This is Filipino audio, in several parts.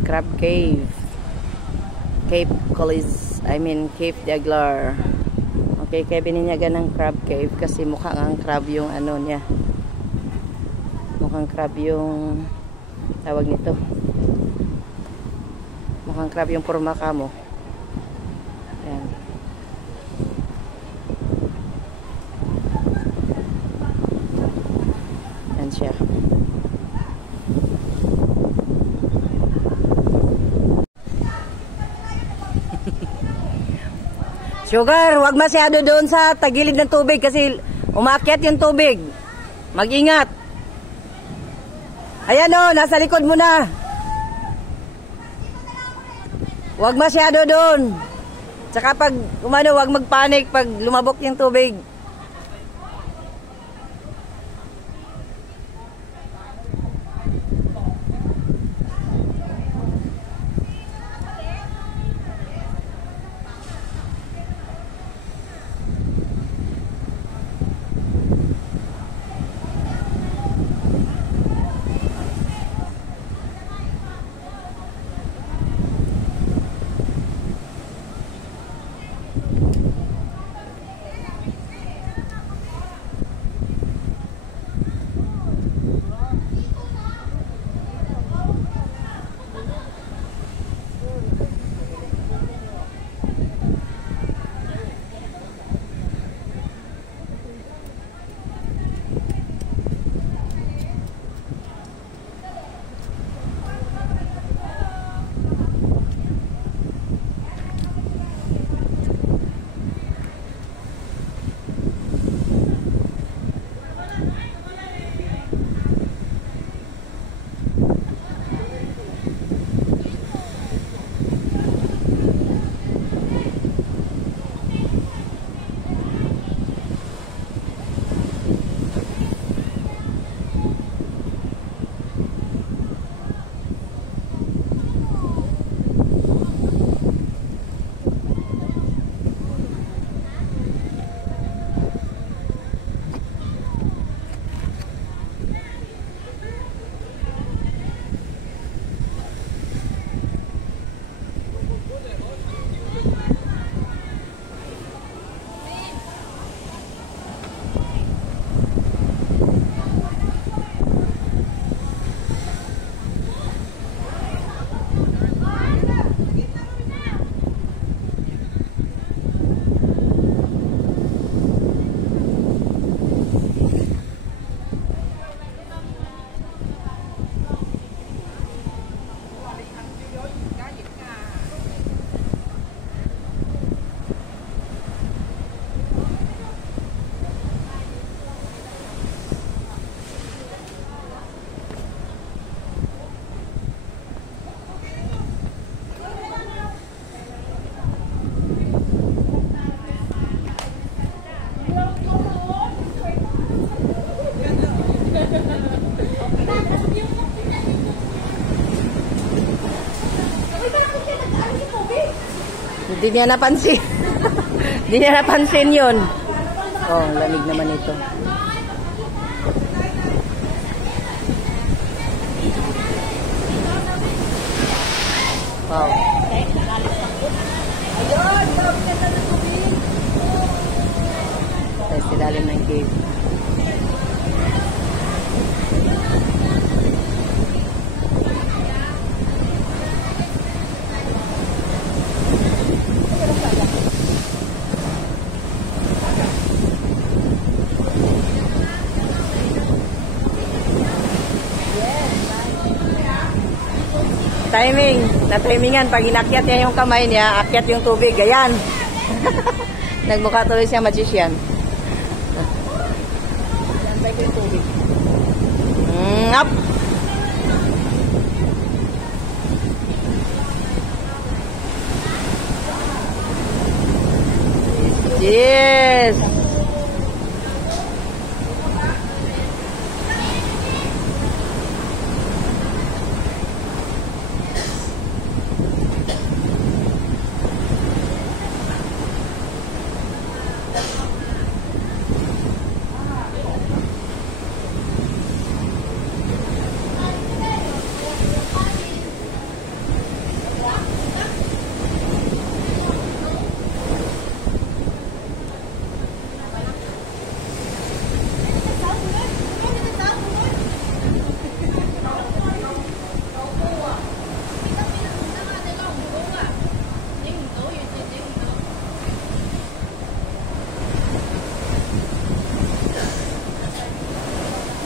crab cave. Cape Colis, Cape de Aglar. Okay, kaya bininyagan ng crab cave kasi mukhang ang crab yung ano niya. Mukhang crab yung tawag nito. Mukhang crab yung forma kamo. Ayan. Ayan siya. Sugar, wag masyado doon sa tagilid ng tubig kasi umakyat yung tubig. Mag-ingat. Ayan o, nasa likod mo na. Wag masyado doon. Tsaka pag umano, wag magpanik pag lumabok yung tubig. Hindi niya napansin. Hindi niya napansin yun. Oh, lamig naman ito. Wow. Ayun! Sa silalim ng cave. Timing, na-timingan. Pag inakyat niya yung kamay niya, akyat yung tubig. Ayan. Nagmukha tuloy siya magician. Ayan, yung tubig. Up! Yes!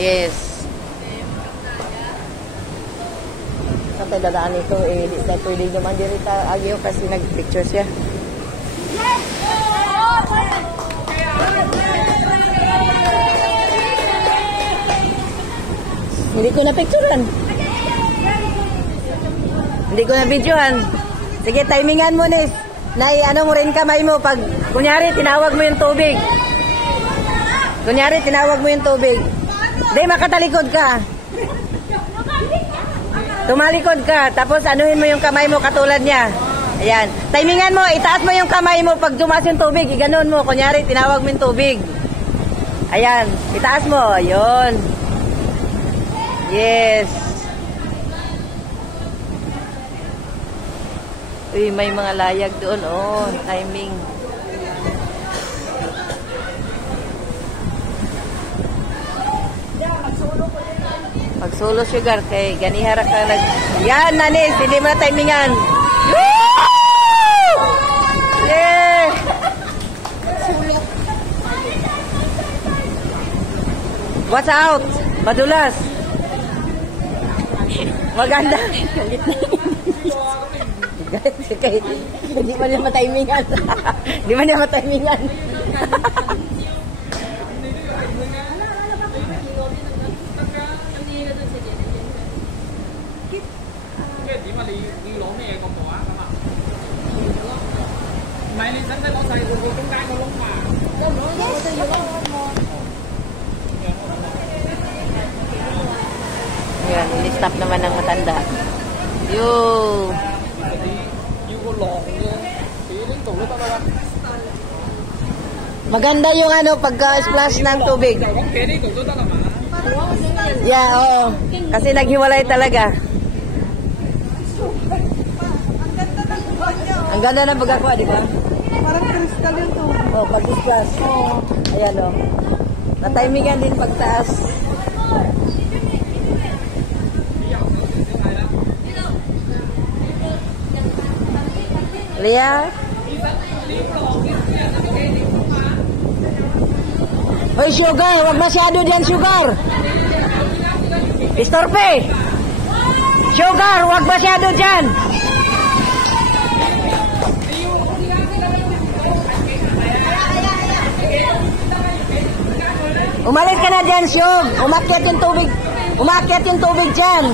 Yes. Sa tayo dadaan ito, di tayo pwede naman dirita agyo kasi nag-picture siya. Hindi ko na picturean. Hindi ko na videohan. Sige, timingan mo, Nis. Ano mo rin kamay mo pag, kunyari, tinawag mo yung tubig. Kunyari, tinawag mo yung tubig. Hindi, makatalikod ka. Tumalikod ka. Tapos, anuhin mo yung kamay mo katulad niya. Ayan. Timingan mo, itaas mo yung kamay mo pag dumas yung tubig. Iganon mo. Kunyari, tinawag mo yung tubig. Ayan. Itaas mo. Ayun. Yes. Uy, may mga layag doon. Oh, timing. Mag-solo sugar kay ganihara ka nag... Yan, Nanis. Hindi mo na timingan. Woo! Yeah! Watch out! Madulas. Maganda. Hindi man niya matimingan. Hindi man niya matimingan. Ayan, ini-stop naman ng matanda. Yo! Maganda yung pagka-splash ng tubig. Yeah, oo. Kasi naghiwalay talaga. Ang ganda ng pagkakuha, di ba? Parang crystal yung tubig. Oh, pag-splash. Ayan, oh. Natimingan din pagtaas. Lia? Hoy, sugar! Huwag masyado diyan, sugar! Istorpe! Sugar! Huwag masyado diyan! Umalis ka na diyan, Shug! Umakyat yung tubig! Umakyat yung tubig diyan!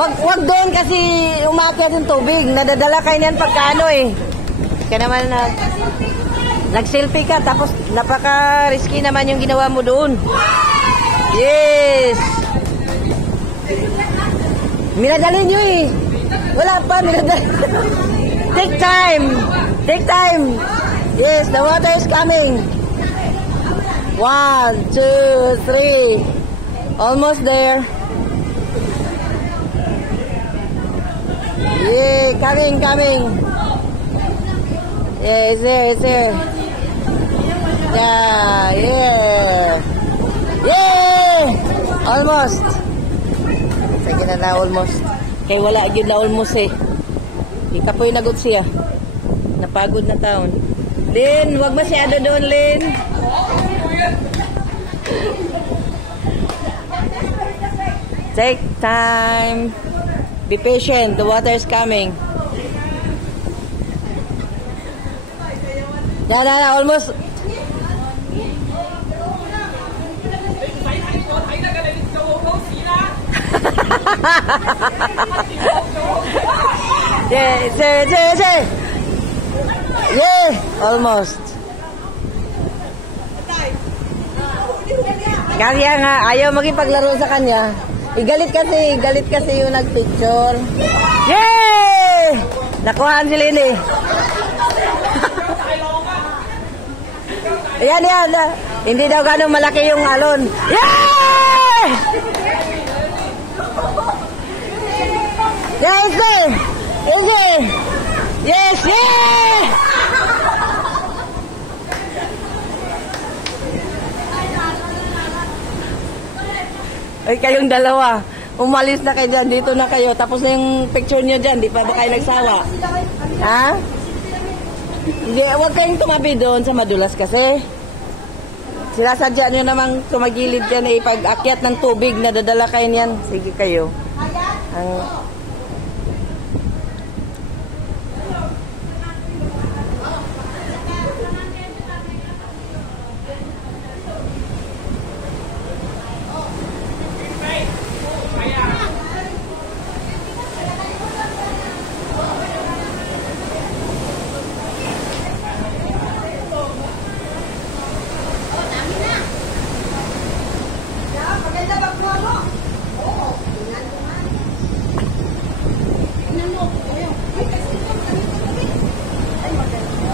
Wag doon kasi umakyat yung tubig. Nadadala kayo niyan pagkaano eh. Kaya naman nag-selfie ka tapos napaka-risky naman yung ginawa mo doon. Yes! Minadali nyo eh. Wala pa, minadali. Take time. Take time. Yes, the water is coming. 1, 2, 3. Almost there. Yeah, coming. Yeah, it's there. Yeah. Almost. Sige na almost. Kaya wala yun na almost eh. Ikapoy nagot siya. Napagod na taon. Lin, wag masyado doon, Lin. Take time. Be patient. The water is coming. No, almost. Yeah, almost. Kaya nga, ayaw maging paglaro sa kanya. Galit kasi yung nagpicture. Yay! Nakuhaan si Lini. Ayan. Hindi daw ganun malaki yung alon. Yay! Yeah, it's there. Yes, yeah! Ay, kayong dalawa. Umalis na kayo dyan. Dito na kayo. Tapos na yung picture nyo dyan. Di pa ba kayo nagsawa? Ha? Hindi, huwag kayong tumabi doon sa madulas kasi. Sinasadya nyo namang tumagilid yan eh, pag-akyat ng tubig, nadadala kayo niyan. Sige kayo. Ang...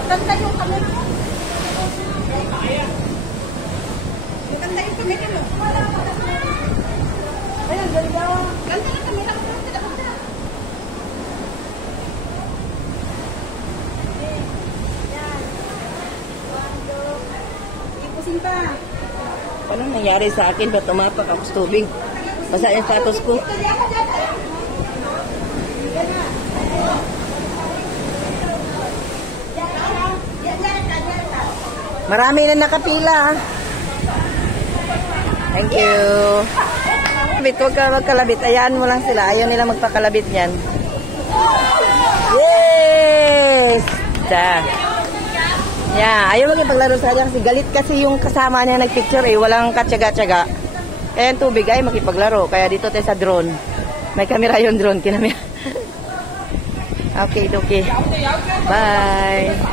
Ganda yung camera mo. Ganda yung camera mo. Ayun, ganda. Ganda yung camera mo. Ipusin pa. Paano nangyari sa akin? Ba't tumapak ako sa tubig? Basta yung status ko. Marami na nakapila. Thank you. Huwag ka magkalabit. Ayaan mo lang sila. Ayaw nila magpakalabit niyan. Yes! Da. Yeah, ayaw magpaglaro sa kanya kasi galit kasi yung kasama niya nagpicture eh. Walang katsaga-tsaga. Kaya yung tubig ay makipaglaro. Kaya dito tayo sa drone. May camera yung drone. Kinamera. Okay, okay. Bye.